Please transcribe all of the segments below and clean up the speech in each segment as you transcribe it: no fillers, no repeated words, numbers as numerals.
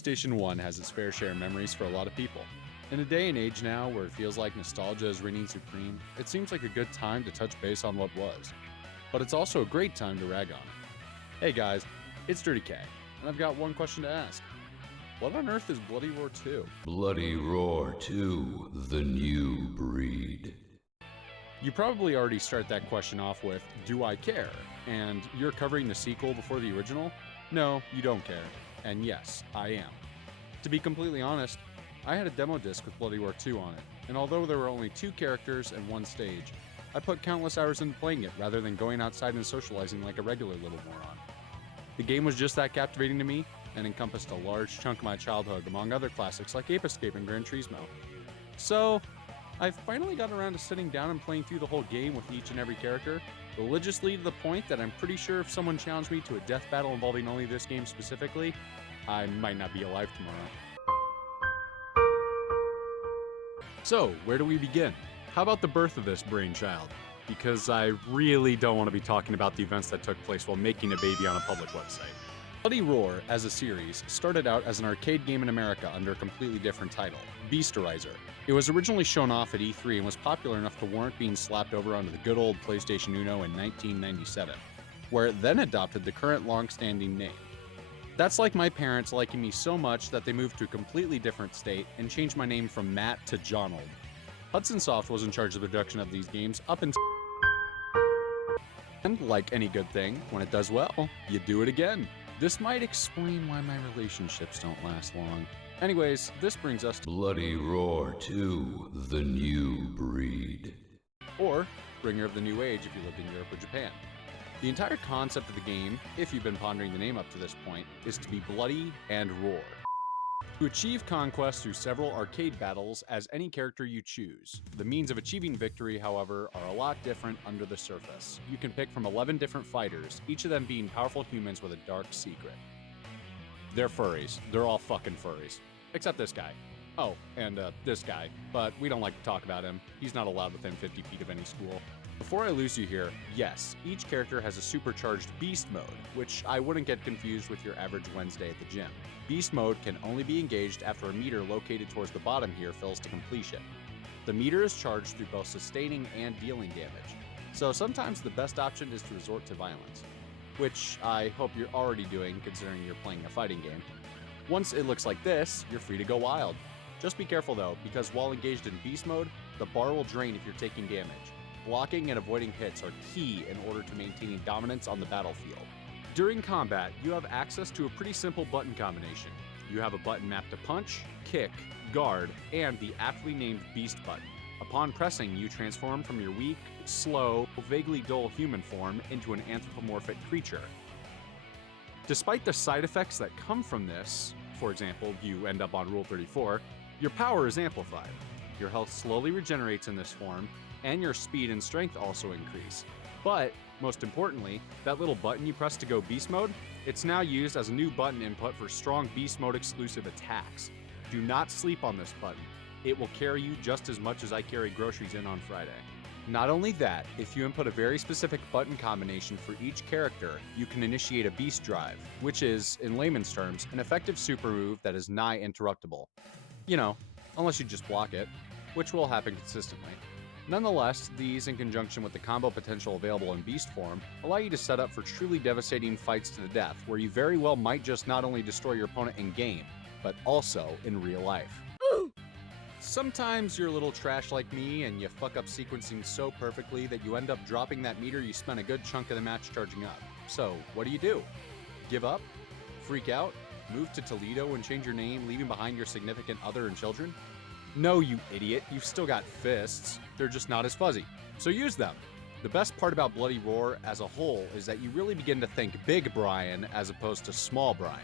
PlayStation 1 has its fair share of memories for a lot of people. In a day and age now where it feels like nostalgia is reigning supreme, it seems like a good time to touch base on what was. But it's also a great time to rag on it. Hey guys, it's Dirty K, and I've got one question to ask. What on earth is Bloody Roar 2? Bloody Roar 2, the new breed. You probably already start that question off with, do I care? And you're covering the sequel before the original? No, you don't care. And yes, I am. To be completely honest, I had a demo disc with Bloody Roar 2 on it, and although there were only 2 characters and 1 stage, I put countless hours into playing it rather than going outside and socializing like a regular little moron. The game was just that captivating to me, and encompassed a large chunk of my childhood among other classics like Ape Escape and Gran Turismo. So, I finally got around to sitting down and playing through the whole game with each and every character, religiously to the point that I'm pretty sure if someone challenged me to a death battle involving only this game specifically, I might not be alive tomorrow. So, where do we begin? How about the birth of this brainchild? Because I really don't want to be talking about the events that took place while making a baby on a public website. Bloody Roar, as a series, started out as an arcade game in America under a completely different title, Beasterizer. It was originally shown off at E3 and was popular enough to warrant being slapped over onto the good old PlayStation Uno in 1997, where it then adopted the current long-standing name. That's like my parents liking me so much that they moved to a completely different state and changed my name from Matt to Jonold. Hudson Soft was in charge of the production of these games up until... And like any good thing, when it does well, you do it again. This might explain why my relationships don't last long. Anyways, this brings us to Bloody Roar 2, the new breed. Or bringer of the new age if you lived in Europe or Japan. The entire concept of the game, if you've been pondering the name up to this point, is to be bloody and roar. To achieve conquest through several arcade battles as any character you choose. The means of achieving victory, however, are a lot different under the surface. You can pick from 11 different fighters, each of them being powerful humans with a dark secret. They're furries. They're all fucking furries. Except this guy. Oh, and this guy. But we don't like to talk about him. He's not allowed within 50 feet of any school. Before I lose you here, yes, each character has a supercharged beast mode, which I wouldn't get confused with your average Wednesday at the gym. Beast mode can only be engaged after a meter located towards the bottom here fills to completion. The meter is charged through both sustaining and dealing damage, so sometimes the best option is to resort to violence, which I hope you're already doing considering you're playing a fighting game. Once it looks like this, you're free to go wild. Just be careful though, because while engaged in beast mode, the bar will drain if you're taking damage. Blocking and avoiding hits are key in order to maintaining dominance on the battlefield. During combat, you have access to a pretty simple button combination. You have a button mapped to punch, kick, guard, and the aptly named beast button. Upon pressing, you transform from your weak, slow, vaguely dull human form into an anthropomorphic creature. Despite the side effects that come from this, for example, you end up on Rule 34, your power is amplified. Your health slowly regenerates in this form, and your speed and strength also increase. But, most importantly, that little button you press to go beast mode, it's now used as a new button input for strong beast mode exclusive attacks. Do not sleep on this button. It will carry you just as much as I carry groceries in on Friday. Not only that, if you input a very specific button combination for each character, you can initiate a beast drive, which is, in layman's terms, an effective super move that is nigh interruptible. You know, unless you just block it, which will happen consistently. Nonetheless, these, in conjunction with the combo potential available in beast form, allow you to set up for truly devastating fights to the death, where you very well might just not only destroy your opponent in game, but also in real life. Sometimes you're a little trash like me and you fuck up sequencing so perfectly that you end up dropping that meter you spent a good chunk of the match charging up. So, what do? Give up? Freak out? Move to Toledo and change your name, leaving behind your significant other and children? No, you idiot, you've still got fists. They're just not as fuzzy. So use them. The best part about Bloody Roar as a whole is that you really begin to think Big Brian as opposed to Small Brian.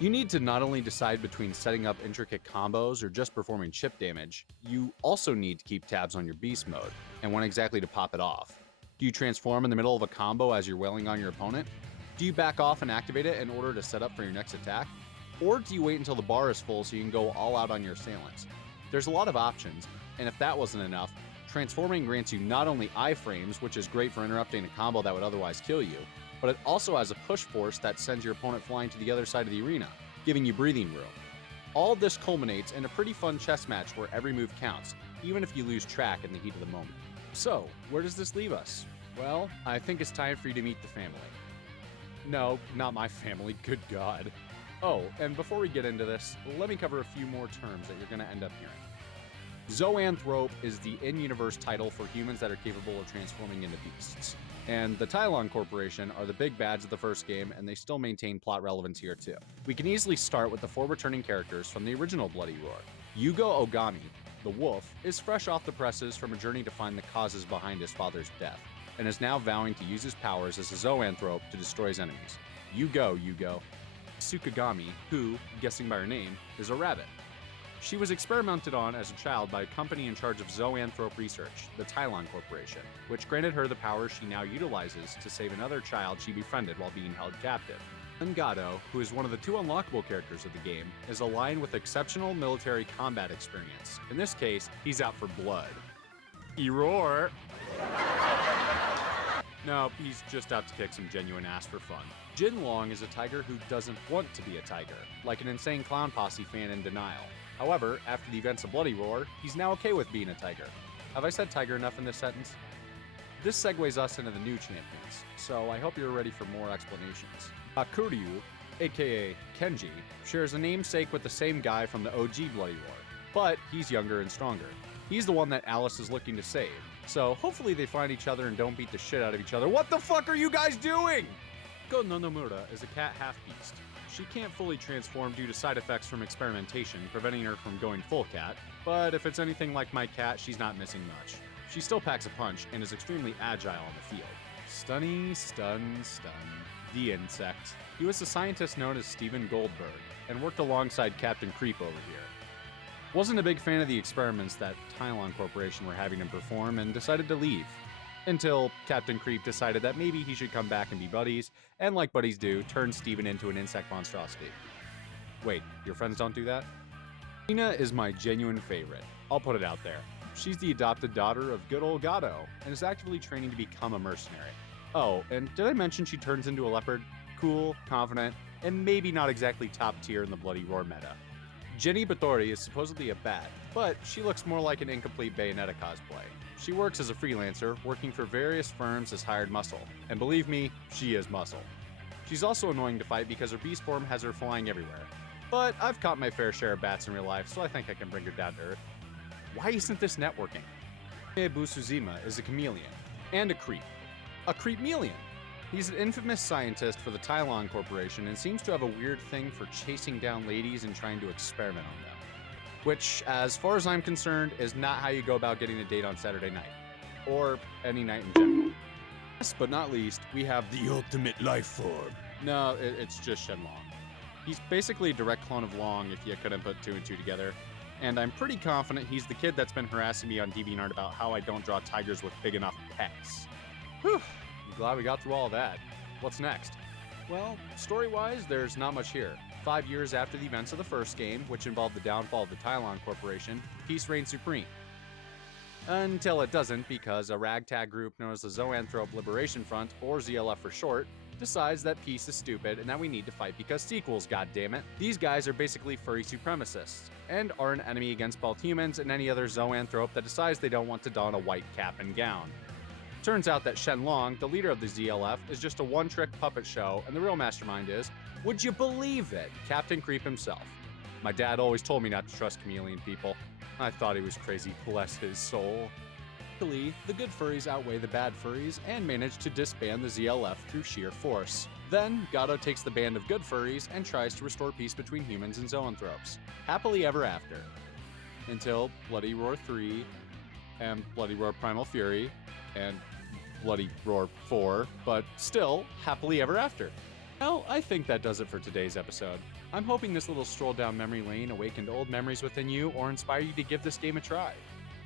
You need to not only decide between setting up intricate combos or just performing chip damage, you also need to keep tabs on your beast mode and when exactly to pop it off. Do you transform in the middle of a combo as you're wailing on your opponent? Do you back off and activate it in order to set up for your next attack? Or do you wait until the bar is full so you can go all out on your assailants? There's a lot of options, and if that wasn't enough, transforming grants you not only iframes, which is great for interrupting a combo that would otherwise kill you, but it also has a push force that sends your opponent flying to the other side of the arena, giving you breathing room. All this culminates in a pretty fun chess match where every move counts, even if you lose track in the heat of the moment. So, where does this leave us? Well, I think it's time for you to meet the family. No, not my family, good God. Oh, and before we get into this, let me cover a few more terms that you're going to end up hearing. Zoanthrope is the in-universe title for humans that are capable of transforming into beasts. And the Tylon Corporation are the big bads of the first game, and they still maintain plot relevance here too. We can easily start with the 4 returning characters from the original Bloody Roar. Yugo Ogami, the wolf, is fresh off the presses from a journey to find the causes behind his father's death, and is now vowing to use his powers as a zoanthrope to destroy his enemies. You go, Yugo. Tsukagami, who, guessing by her name, is a rabbit. She was experimented on as a child by a company in charge of zoanthrope research, the Tylon Corporation, which granted her the powers she now utilizes to save another child she befriended while being held captive. Gado, who is one of the 2 unlockable characters of the game, is a lion with exceptional military combat experience. In this case, he's out for blood. Roar! No, he's just out to kick some genuine ass for fun. Jin Long is a tiger who doesn't want to be a tiger, like an insane clown posse fan in denial. However, after the events of Bloody Roar, he's now okay with being a tiger. Have I said tiger enough in this sentence? This segues us into the new champions, so I hope you're ready for more explanations. Kuryu, aka Kenji, shares a namesake with the same guy from the OG Bloody Roar, but he's younger and stronger. He's the one that Alice is looking to save, so hopefully they find each other and don't beat the shit out of each other. What the fuck are you guys doing? Ko Nonomura is a cat half-beast. She can't fully transform due to side effects from experimentation, preventing her from going full cat, but if it's anything like my cat, she's not missing much. She still packs a punch and is extremely agile on the field. Stunny, stun. The insect. He was a scientist known as Steven Goldberg, and worked alongside Captain Creep over here. Wasn't a big fan of the experiments that Tylon Corporation were having him perform and decided to leave. Until Captain Creep decided that maybe he should come back and be buddies, and like buddies do, turn Steven into an insect monstrosity. Wait, your friends don't do that? Tina is my genuine favorite. I'll put it out there. She's the adopted daughter of good old Gado, and is actively training to become a mercenary. Oh, and did I mention she turns into a leopard? Cool, confident, and maybe not exactly top tier in the Bloody Roar meta. Jenny Bathory is supposedly a bat, but she looks more like an incomplete Bayonetta cosplay. She works as a freelancer, working for various firms as hired muscle, and believe me, she is muscle. She's also annoying to fight because her beast form has her flying everywhere. But I've caught my fair share of bats in real life, so I think I can bring her down to earth. Why isn't this networking? Busuzima is a chameleon, and a creep. A creepmeleon! He's an infamous scientist for the Tylon Corporation and seems to have a weird thing for chasing down ladies and trying to experiment on them. Which, as far as I'm concerned, is not how you go about getting a date on Saturday night. Or any night in general. Last but not least, we have the ultimate life form. No, it's just Shenlong. He's basically a direct clone of Long if you couldn't put 2 and 2 together. And I'm pretty confident he's the kid that's been harassing me on DeviantArt about how I don't draw tigers with big enough pecs. Whew, I'm glad we got through all that. What's next? Well, story-wise, there's not much here. 5 years after the events of the first game, which involved the downfall of the Tylon Corporation, peace reigns supreme. Until it doesn't, because a ragtag group known as the Zoanthrope Liberation Front, or ZLF for short, decides that peace is stupid and that we need to fight because sequels, goddammit. These guys are basically furry supremacists, and are an enemy against both humans and any other Zoanthrope that decides they don't want to don a white cap and gown. Turns out that Shenlong, the leader of the ZLF, is just a one-trick puppet show, and the real mastermind is, would you believe it, Captain Creep himself. My dad always told me not to trust chameleon people. I thought he was crazy, bless his soul. Luckily, the good furries outweigh the bad furries and manage to disband the ZLF through sheer force. Then, Gado takes the band of good furries and tries to restore peace between humans and zoanthropes. Happily ever after. Until Bloody Roar 3, and Bloody Roar Primal Fury, and Bloody Roar 4, but still, happily ever after. Well, I think that does it for today's episode. I'm hoping this little stroll down memory lane awakened old memories within you or inspire you to give this game a try.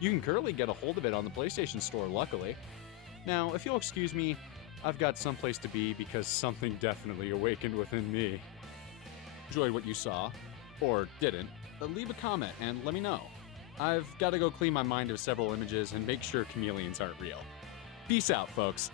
You can currently get a hold of it on the PlayStation Store, luckily. Now, if you'll excuse me, I've got someplace to be because something definitely awakened within me. Enjoyed what you saw, or didn't, leave a comment and let me know. I've got to go clean my mind of several images and make sure chameleons aren't real. Peace out, folks.